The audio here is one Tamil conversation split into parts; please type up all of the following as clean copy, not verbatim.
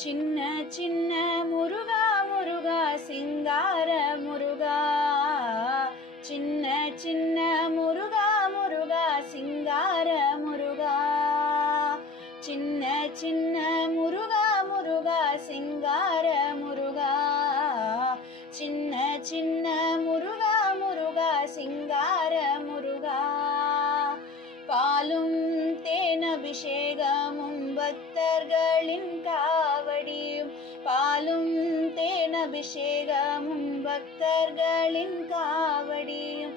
சின்ன சின்ன முருகா முருகா சிங்கார முருகா, சின்ன சின்ன முருகா முருகா சிங்கார முருகா, சின்ன சின்ன முருகா முருகா சிங்கார முருகா, சின்ன சின்ன முருகா முருகா சிங்கார முருகா. பாலும் தேனபிஷேகமும் பக்தர்களின் காவடியும், பாலும் தேனபிஷேகமும் பக்தர்களின் காவடியும்,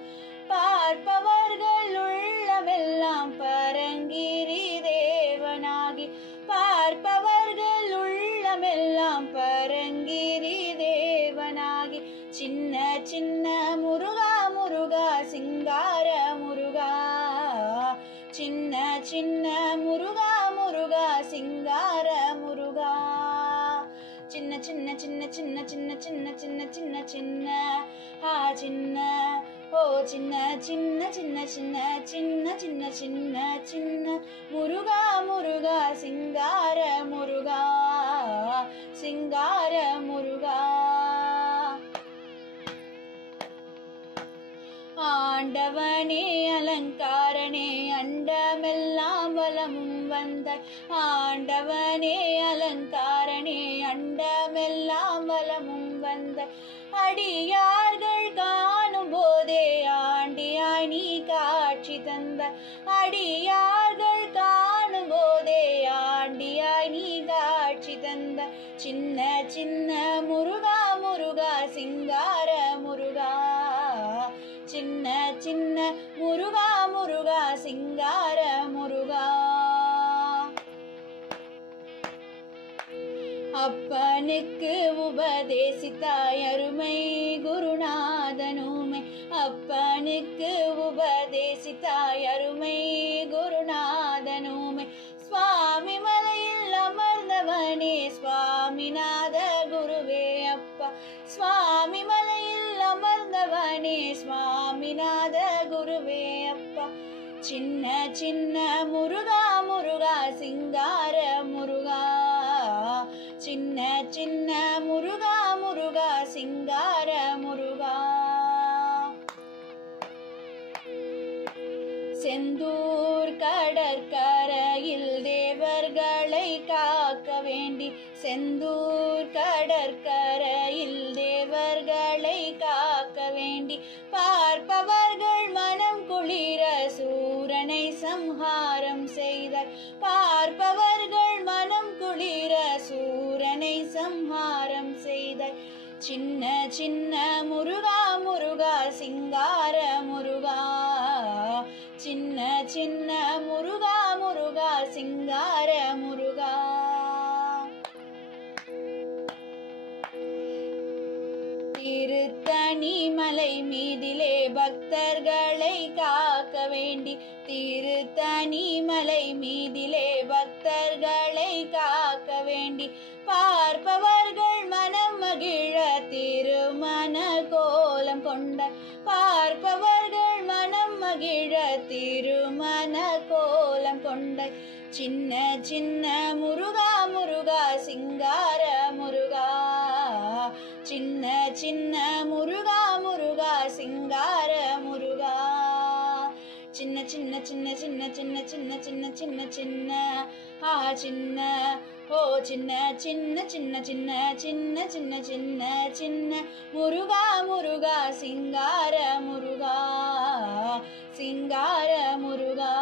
பார்ப்பவர்கள் உள்ளமெல்லாம் பரங்கிரி தேவனாகி, பார்ப்பவர்கள் உள்ளமெல்லாம் பரங்கிரி தேவனாகி, சின்ன சின்ன முருகா முருகா சிங்கார முருகா, சின்ன சின்ன முருகா முருகா சிங்கார முருகா. சின்ன சின்ன சின்ன சின்ன சின்ன சின்ன சின்ன சின்ன சின்ன சின்ன சின்ன சின்ன சின்ன சின்ன சின்ன சின்ன சின்ன சின்ன முருகா முருகா சிங்கார முருகா, சிங்கார முருகா. ஆண்டவனே அலங்காரனே அண்டமெல்லாம் வலமும் வந்தாய், ஆண்டவனே அலங்காரனே அண்டமெல்லாம் வலமும் வந்தாய், அடியார்கள் காணும் போதே ஆண்டியாய் நீ காட்சி தந்தாய், அடியார்கள் காணும் போதே ஆண்டியாய் நீ காட்சி தந்தாய், சின்ன சின்ன முருகா முருகா சிங்கார முருகா, சின்ன சின்ன முருகா முருகா சிங்கார முருகா. அப்பனுக்கு உபதேசித்தாய் அருமை குருநாதனுமே, அப்பனுக்கு உபதேசித்தாய் அருமை குருநாதனுமே, சுவாமி மலையில் அமர்ந்தவனே சுவாமிநாத குருவே அப்பா, சுவாமி மலையில் அமர்ந்தவனே சுவாமிநாத குருவே அப்பா, சின்ன சின்ன முருகா முருகா சிங்கார முருகா, சின்ன சின்ன முருகா முருகா சிங்கார முருகா. செந்தூர் கடற்கரையில் தேவர்களை காக்க வேண்டி, செந்தூர் கடற்கரையில் தேவர்களை காக்க வேண்டி, பார்ப்பவர்கள் மனம் குளிர சூரனை சம்ஹாரம் செய்தார், பார்ப்பவர்கள் மனம் குளிர சூரனை சம்ஹாரம் செய்தார், சின்ன சின்ன முருகா முருகா சிங்கார முருகா, சின்ன சின்ன முருகா முருகா சிங்கார முருகா. திருத்தணி மலை மீதிலே பக்தர்களை காக்க வேண்டி, திருத்தணி மலை மீதிலே பக்தர்களை காக்க வேண்டி, பார்ப்பவர்கள் மனம் மகிழ திருமண கோலம் கொண்ட, பார்ப்பவர்கள் மனம் மகிழ திருமண கோலம் கொண்ட, சின்ன சின்ன முருகா முருகா சிங்கார முருகா, சின்ன சின்ன முருகா முருகா சிங்கார முருகா. சின்ன சின்ன சின்ன சின்ன சின்ன சின்ன சின்ன சின்ன சின்ன சின்ன சின்ன சின்ன சின்ன சின்ன சின்ன சின்ன சின்ன சின்ன முருகா முருகா சிங்கார முருகா, சிங்கார முருகா.